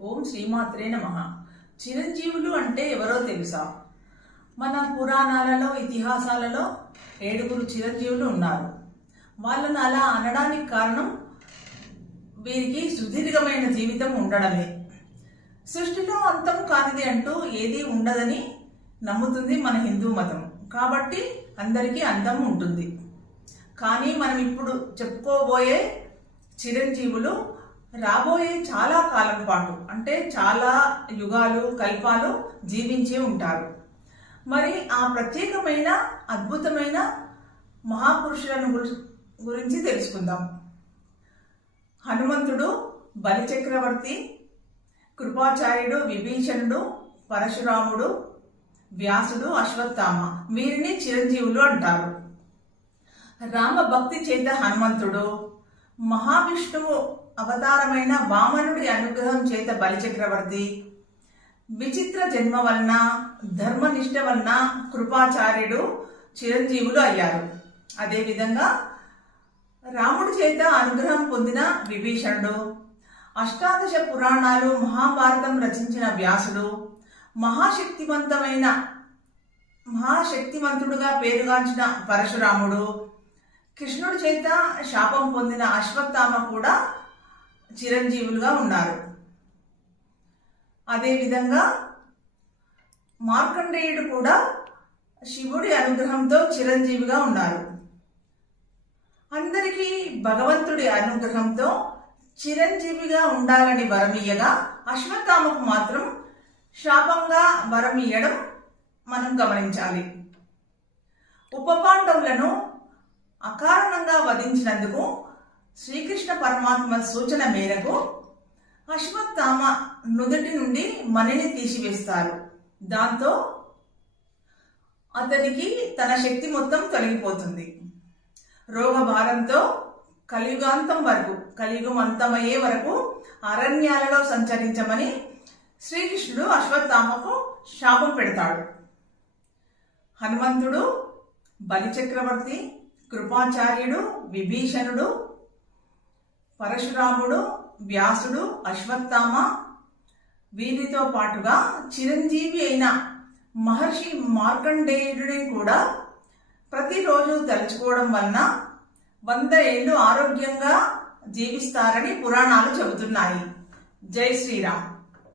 ఓం శ్రీమాత్రే నమః. చిరంజీవులు అంటే ఎవరో తెలుసా? మన పురాణాలలో, ఇతిహాసాలలో 7 చిరంజీవులు ఉన్నారు. వాళ్ళను అలా అనడానికి కారణం వీరికి సుదీర్ఘమైన జీవితం ఉండడమే. సృష్టిలో అంతం కానిది అంటూ ఏదీ ఉండదని నమ్ముతుంది మన హిందూ మతం. కాబట్టి అందరికీ అంతం ఉంటుంది. కానీ మనం ఇప్పుడు చెప్పుకోబోయే చిరంజీవులు రాబోయే చాలా కాలం పాటు, అంటే చాలా యుగాలు, కల్పాలు జీవించే ఉంటారు. మరి ఆ ప్రత్యేకమైన అద్భుతమైన మహాపురుషులను గురించి తెలుసుకుందాం. హనుమంతుడు, బలిచక్రవర్తి, కృపాచార్యుడు, విభీషణుడు, పరశురాముడు, వ్యాసుడు, అశ్వత్థామ, వీరిని చిరంజీవులు అంటారు. రామ భక్తి చేత హనుమంతుడు, మహావిష్ణువు అవతారమైన వామనుడి అనుగ్రహం చేత బలిచక్రవర్తి, విచిత్ర జన్మ వలన, ధర్మనిష్ట వలన కృపాచార్యుడు చిరంజీవులు అయ్యారు. అదేవిధంగా రాముడి చేత అనుగ్రహం పొందిన విభీషణుడు, అష్టాదశ పురాణాలు, మహాభారతం రచించిన వ్యాసుడు, మహాశక్తివంతుడుగా పేరుగాంచిన పరశురాముడు, కృష్ణుడి చేత శాపం పొందిన అశ్వత్థామ కూడా చిరంజీవులుగా ఉన్నారు. అదేవిధంగా మార్కండేయుడు కూడా శివుడి అనుగ్రహంతో చిరంజీవిగా ఉన్నారు. అందరికీ భగవంతుడి అనుగ్రహంతో చిరంజీవిగా ఉండాలని వరమియ్యగా, అశ్వత్థామకు మాత్రం శాపంగా వరమియ్యడం మనం గమనించాలి. ఉపపాండవులను అకారణంగా వధించినందుకు శ్రీకృష్ణ పరమాత్మ సూచన మేరకు అశ్వత్థామ నుదుటి నుండి మణిని తీసివేస్తారు. దాంతో అతనికి తన శక్తి మొత్తం తొలగిపోతుంది. రోగభారంతో కలియుగం అంతమయ్యే వరకు అరణ్యాలలో సంచరించమని శ్రీకృష్ణుడు అశ్వత్థామకు శాపం పెడతాడు. హనుమంతుడు, బలిచక్రవర్తి, కృపాచార్యుడు, విభీషణుడు, పరశురాముడు, వ్యాసుడు, అశ్వత్థామ, వీరితో పాటుగా చిరంజీవి అయిన మహర్షి మార్కండేయుడిని కూడా ప్రతిరోజు తలుచుకోవడం వలన 100 ఏళ్ళు ఆరోగ్యంగా జీవిస్తారని పురాణాలు చెబుతున్నాయి. జై శ్రీరామ్.